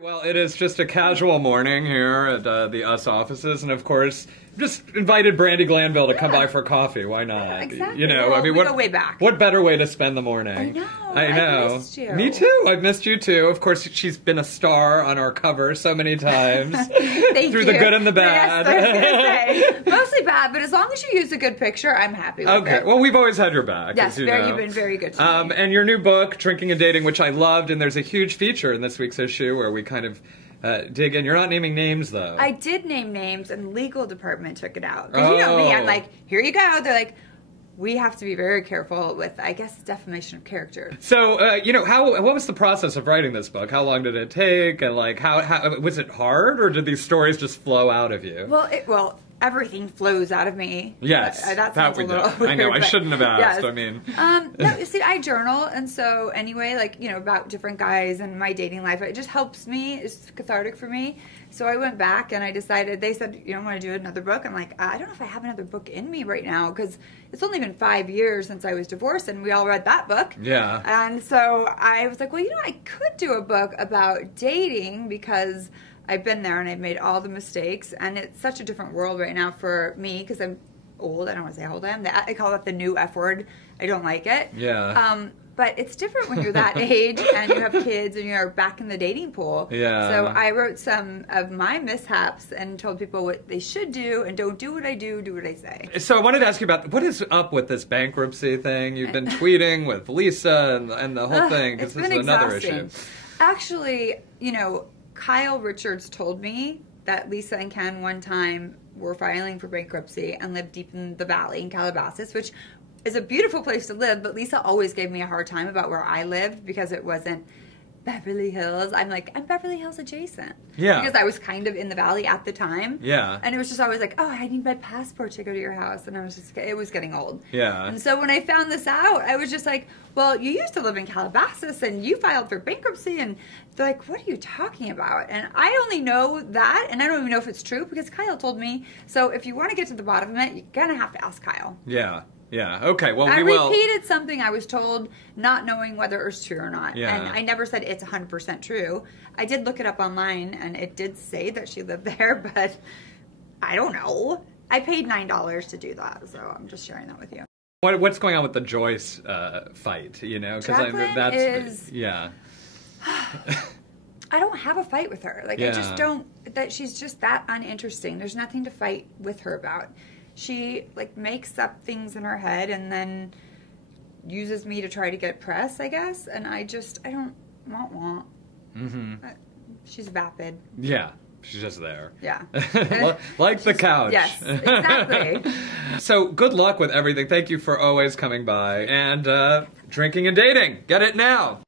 Well, it is just a casual morning here at the US offices, and of course, just invited Brandi Glanville to come by for coffee. Why not? Yeah, exactly. You know, well, I mean, we go way back. What better way to spend the morning? I know. I missed you. Me too. I've missed you too. Of course, she's been a star on our cover so many times. Through the good and the bad. Yes, I was gonna say. Mostly bad, but as long as you use a good picture, I'm happy with it. Okay. Well, we've always had your back. Yes, as you know. you've been very good to me. And your new book, Drinking and Dating, which I loved, and there's a huge feature in this week's issue where we kind of dig in. You're not naming names, though. I did name names, and the legal department took it out. Because you know me, I'm like, here you go. They're like, we have to be very careful with, I guess, defamation of character. So, you know, what was the process of writing this book? How long did it take? And, like, how was it hard, or did these stories just flow out of you? Well, everything flows out of me. Yes, that sounds a little weird, I know, I shouldn't have asked, yes. I mean. No, you see, I journal, and so anyway, like, you know, about different guys and my dating life, it just helps me, it's cathartic for me. So I went back and I decided, they said, you don't want to do another book? I'm like, I don't know if I have another book in me right now, because it's only been 5 years since I was divorced, and we all read that book. Yeah. And so I was like, well, you know, I could do a book about dating, because I've been there and I've made all the mistakes, and it's such a different world right now for me because I'm old. I don't want to say how old I am. I call it the new F word. I don't like it. Yeah. But it's different when you're that age and you have kids and you're back in the dating pool. Yeah. So I wrote some of my mishaps and told people what they should do, and don't do what I do what I say. So I wanted to ask you about, what is up with this bankruptcy thing? You've been tweeting with Lisa and the whole thing, because this is another issue. Actually, you know, Kyle Richards told me that Lisa and Ken one time were filing for bankruptcy and lived deep in the valley in Calabasas, which is a beautiful place to live, but Lisa always gave me a hard time about where I lived because it wasn't Beverly Hills. I'm like, I'm Beverly Hills adjacent. Yeah. Because I was kind of in the valley at the time. Yeah. And it was just always like, oh, I need my passport to go to your house. And I was just, it was getting old. Yeah. And so when I found this out, I was just like, well, you used to live in Calabasas and you filed for bankruptcy. And they're like, what are you talking about? And I only know that, and I don't even know if it's true because Kyle told me. So if you want to get to the bottom of it, you're going to have to ask Kyle. Yeah. Yeah. Okay. Well, I repeated something I was told, not knowing whether it was true or not. Yeah. And I never said it's 100% true. I did look it up online, and it did say that she lived there, but I don't know. I paid $9 to do that, so I'm just sharing that with you. What's going on with the Joyce fight? You know, because that's is, yeah. I don't have a fight with her. Like, yeah. I just don't. That she's just that uninteresting. There's nothing to fight with her about. She, like, makes up things in her head and then uses me to try to get press, I guess. And I don't want. Mm-hmm. She's vapid. Yeah. She's just there. Yeah. Like the couch. Yes, exactly. So good luck with everything. Thank you for always coming by. And drinking and dating. Get it now.